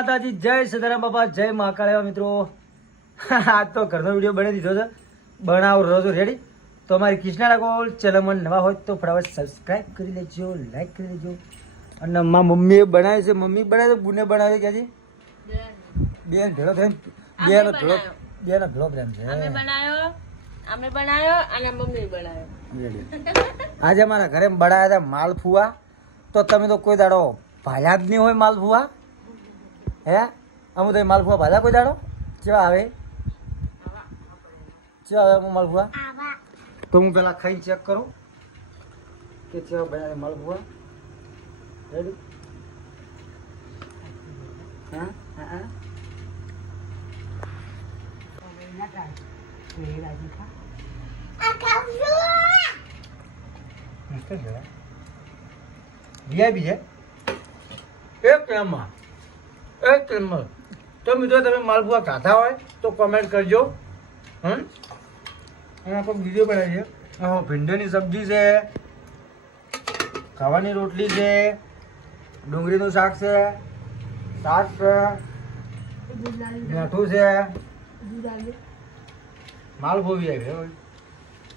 માતાજી જય સદારામ બાપા જય મહાકાળ એવા મિત્રો. આજ તો ઘરનો વીડિયો બની દીધો છે. બનાવો રોજો રેડી તો અમારી કૃષ્ણા રાગોલ ચેનલમાં નવા હોય તો ફટાફટ સબસ્ક્રાઈબ કરી લેજો લાઈક કરી લેજો. અને મારા મમ્મીએ બનાવે છે. મમ્મી બનાવે છે બુને બનાવે છે ક્યાંથી? બેન ભેળો થઈને બેનો ભેળો બેનો ભેળો પ્રેમ છે. અમે બનાવ્યો અમે બનાવ્યો અને મમ્મી બનાવ્યો. આજે અમારા ઘરે બનાવ્યા હતા માલફુઆ તો તમે તો કોઈ દાડો ભાયા જ નહીં હોય માલફુઆ હે? અમુ તો માલપુઆ ભાજા કોઈ દાડો કેવા આવે? કેવા આવે અમુ માલપુઆ? તો હું પેલા ખાઈ ચેક કરું કે કેવા બનાવે માલપુઆ. રેડી હા? હા છે? એક નંબર એક નંબર તો મિત્રો તમે માલપુઆ ખાધા હોય તો કોમેન્ટ કરજો. હમ? આખો વીડિયો બનાવી છે. આહો ભીંડીની સબ્જી છે, ખાવાની રોટલી છે, ડુંગળીનું શાક છે શાક છે, મીઠું છે. બી આવી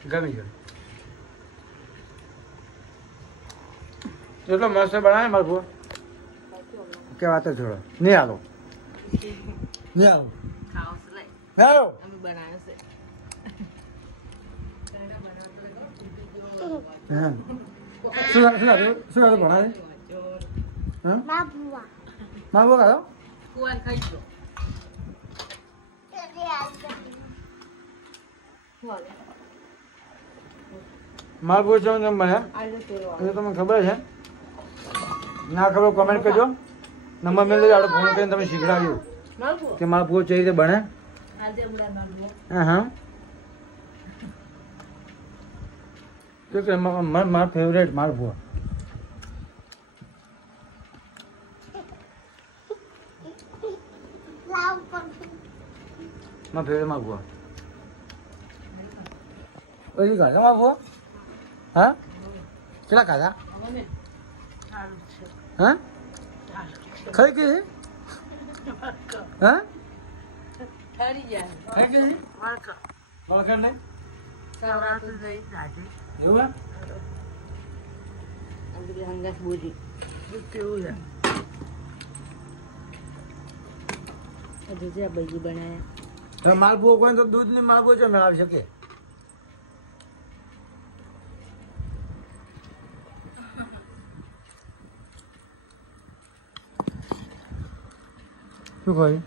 ગમી ગયું. એટલો મસ્ત બનાવે માલપુઆ કે વાત જ છોડો. નહીં આલો નહીં આલો. હેલો શું શું શું ભણાવે? હા? માલપુઆ ખાધો? કુવાર ખાઈ ગયો માલપુઆ છે તમે બન્યા એ તમને ખબર છે? ના ખબર કોમેન્ટ કરજો. નંબર મેં દેજો આપણે ફોન કરીને તમે શીખડાવ્યું. કે માલપુઆ કઈ રીતે બને હા હા. તો કે મા- મા- મારા ફેવરેટ માલપુઆ મારા ફેવરેટ પછી ખાધા માલપુઆ હા? કેટલા ખાધા હા? ખાઈ ગઈ હા? ખાઈ ગઈ નહીં? જઈ એવું? હંગાસ બોલી કેવું છે હજુ જે બૈજી માલપુઓ કોઈ તો દૂધની માલપુઓ છે મેળવી શકે? શું કહ્યું